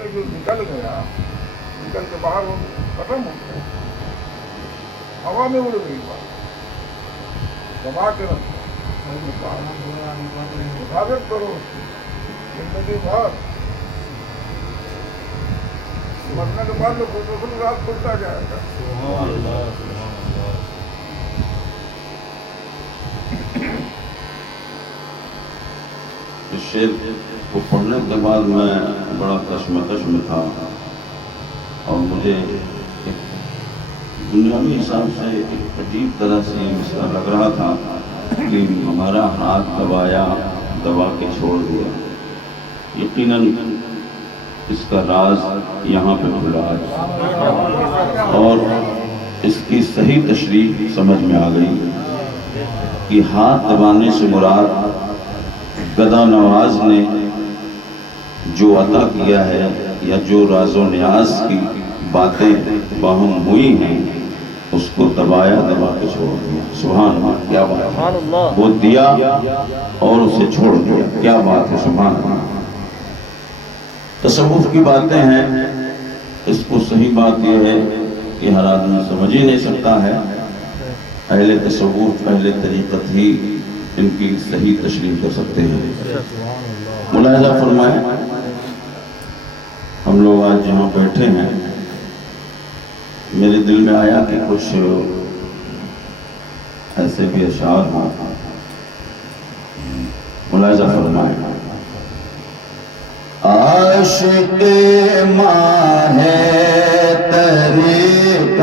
जो निकल गया, निकल के बाहर हो खत्म हो गया, हवा में उड़ गई बात, दबा के रखो, हिफाजत करो उसकी जिंदगी भर। मरने के बाद लोग दूसरी रात खुलता जाएगा। इस शेर को पढ़ने के बाद मैं बड़ा कश्मकश में था और मुझे एक दुनियावी हिसाब से एक अजीब तरह से इसका लग रहा था कि हमारा हाथ दबाया, दबा के छोड़ दिया। यकीनन इसका राज यहाँ पे खुला है और इसकी सही तशरीह समझ में आ गई कि हाथ दबाने से मुराद गदा नवाज ने जो अता किया है या जो राज़ो नियाज की बातें बाहम हुई हैं उसको दबाया, दबा के छोड़ दिया। सुभान अल्लाह, क्या बात है, वो दिया और उसे छोड़ दिया, क्या बात है, सुभान अल्लाह। तसव्वुफ की बातें हैं, इसको सही बात यह है कि हर आदमी समझ ही नहीं सकता है। अहले तसव्वुफ, अहले तरीक़त ही इनकी सही तशरीह कर सकते हैं। मुलाहिज़ा फरमाएं, हम लोग आज जहाँ बैठे हैं, मेरे दिल में आया कि कुछ ऐसे भी अशार हों। मुलाहिज़ा फरमाएं। आशिक़ माहे तरीक़त,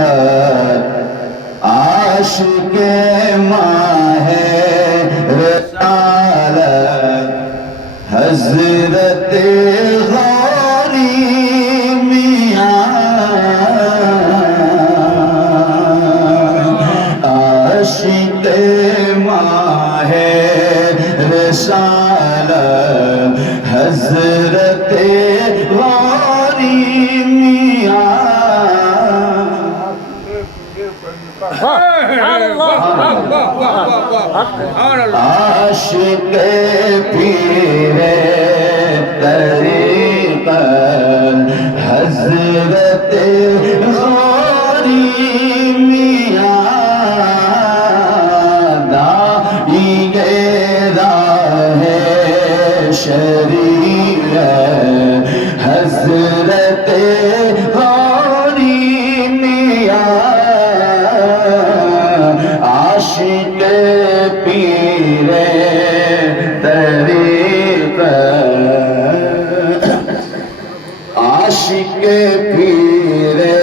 आशिक़ माहे हज़रत गौरी मियाँ, आशिक़ माहे रिसालत हज़रत गौरी मियाँ। आशिक़ पीरे तरीक़त हज़रत गौरी मियाँ, दाईए राहे शरीयत हज़रत गौरी मियाँ, आशिक़ पीरे तरीक़त, आशिक़ पीरे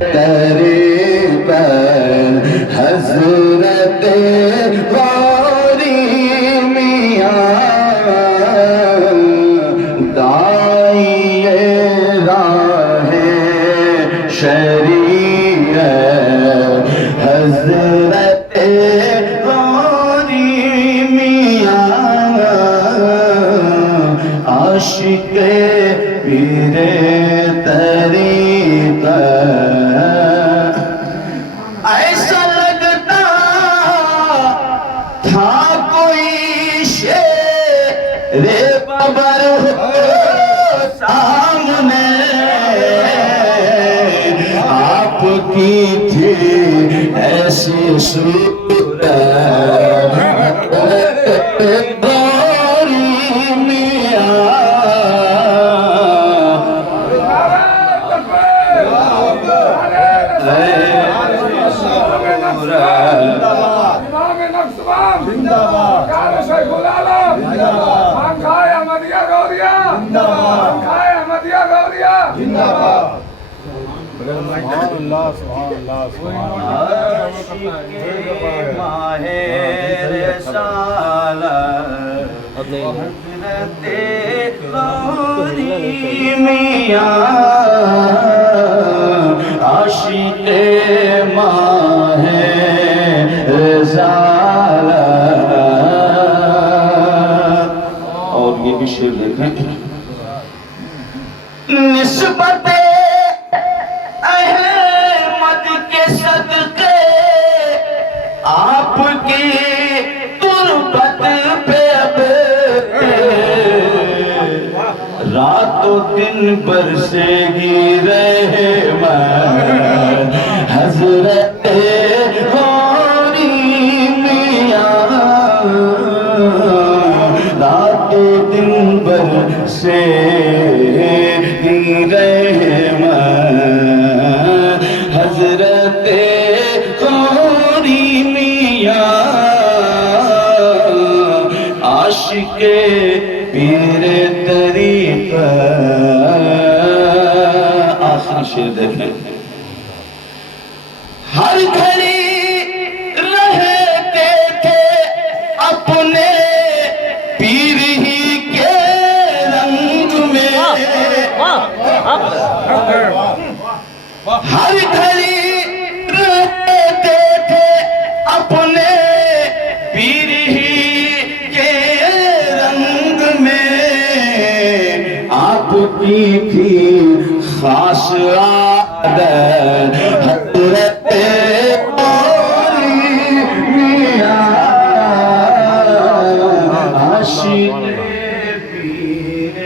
तरीक़त हज़रत गौरी मियाँ, दाईए राहे शरीयत हज़रत गौरी मियाँ, आशिक़ पीरे तरीक़त। ऐसा लगता था कोई शेरे बबर हो सामने, आपकी थी ऐसी सूरत गौरी मियाँ, माहे रिसालत हज़रत गौरी मियाँ, आशिक़ माहे रिसालत। और ये भी शेर देखें, निस्बत अहमद के सदक़े आपकी तुरबत पे अब रातों दिन برسے گی رحمت حضرت غوری میاں رات دن برسے گی رحمت حضرت غوری میاں عاشق پیر طریقہ آخری شعر دیکھیں ہر گھڑی رہتے تھے اپنے پیر ہی کے رنگ میں ہر گھڑی رہتے تھے اپنے پیر ہی کے رنگ میں آپ کی تھی خاص عادت حضرت غوری میاں عاشق پیر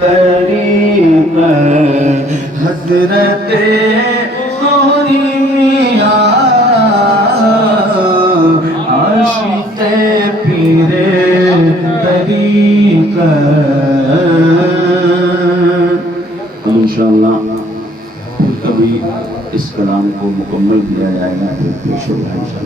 طریقت حضرت غوری میاں عاشق پیر طریقت انشاءاللہ کبھی اس کلام کو مکمل کیا جائے گا پھر پیش ہوگا انشاءاللہ